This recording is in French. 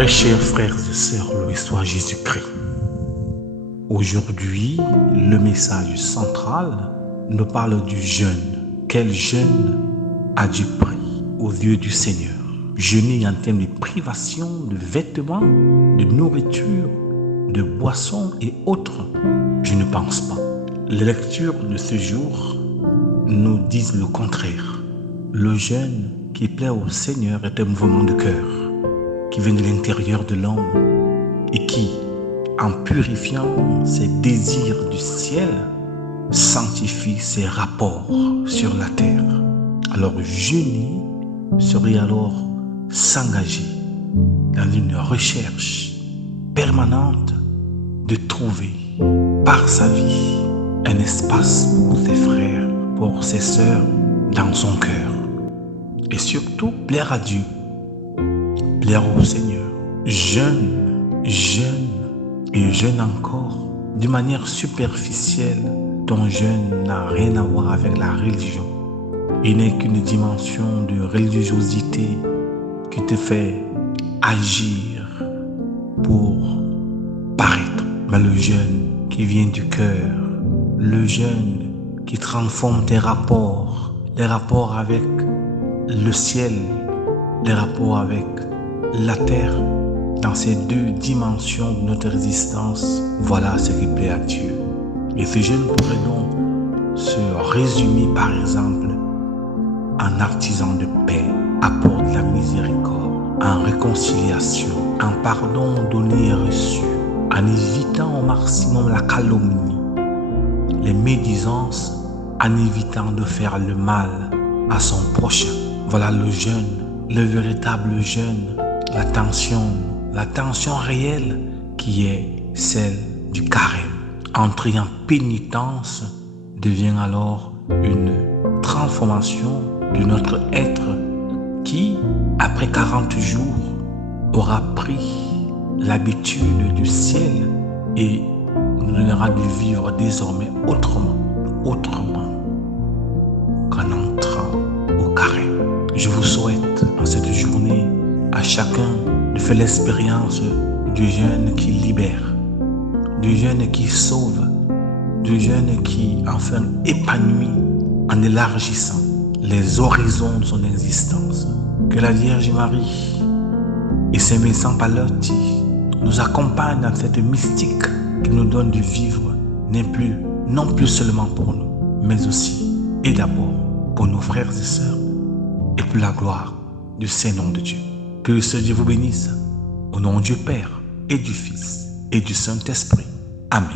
Très chers frères et sœurs, loué soit Jésus-Christ. Aujourd'hui, le message central nous parle du jeûne. Quel jeûne a du prix aux yeux du Seigneur? Jeûner en termes de privation, de vêtements, de nourriture, de boissons et autres? Je ne pense pas. Les lectures de ce jour nous disent le contraire. Le jeûne qui plaît au Seigneur est un mouvement de cœur qui vient de l'intérieur de l'homme et qui, en purifiant ses désirs du ciel, sanctifie ses rapports sur la terre. Alors jeûner serait alors s'engager dans une recherche permanente de trouver par sa vie un espace pour ses frères, pour ses sœurs dans son cœur. Et surtout plaire à Dieu, plaire au Seigneur. Jeûne et jeûne encore d'une manière superficielle. Ton jeûne n'a rien à voir avec la religion. Il n'est qu'une dimension de religiosité qui te fait agir pour paraître. Mais le jeûne qui vient du cœur, le jeûne qui transforme tes rapports, les rapports avec le ciel, les rapports avec la terre, dans ces deux dimensions de notre existence, voilà ce qui plaît à Dieu. Et ce jeûne pourrait donc se résumer par exemple en artisan de paix, apport de la miséricorde, en réconciliation, en pardon donné et reçu, en évitant au maximum la calomnie, les médisances, en évitant de faire le mal à son prochain. Voilà le jeûne, le véritable jeûne, la tension réelle qui est celle du carême. Entrer en pénitence devient alors une transformation de notre être qui, après 40 jours, aura pris l'habitude du ciel et nous donnera de vivre désormais autrement qu'en entrant au carême. Je vous souhaite en cette journée à chacun de faire l'expérience du jeûne qui libère, du jeûne qui sauve, du jeûne qui enfin épanouit en élargissant les horizons de son existence. Que la Vierge Marie et Saint Vincent Pallotti nous accompagnent dans cette mystique qui nous donne de vivre non plus seulement pour nous, mais aussi et d'abord pour nos frères et sœurs et pour la gloire du Saint-Nom de Dieu. Que ce Dieu vous bénisse, au nom du Père et du Fils et du Saint-Esprit. Amen.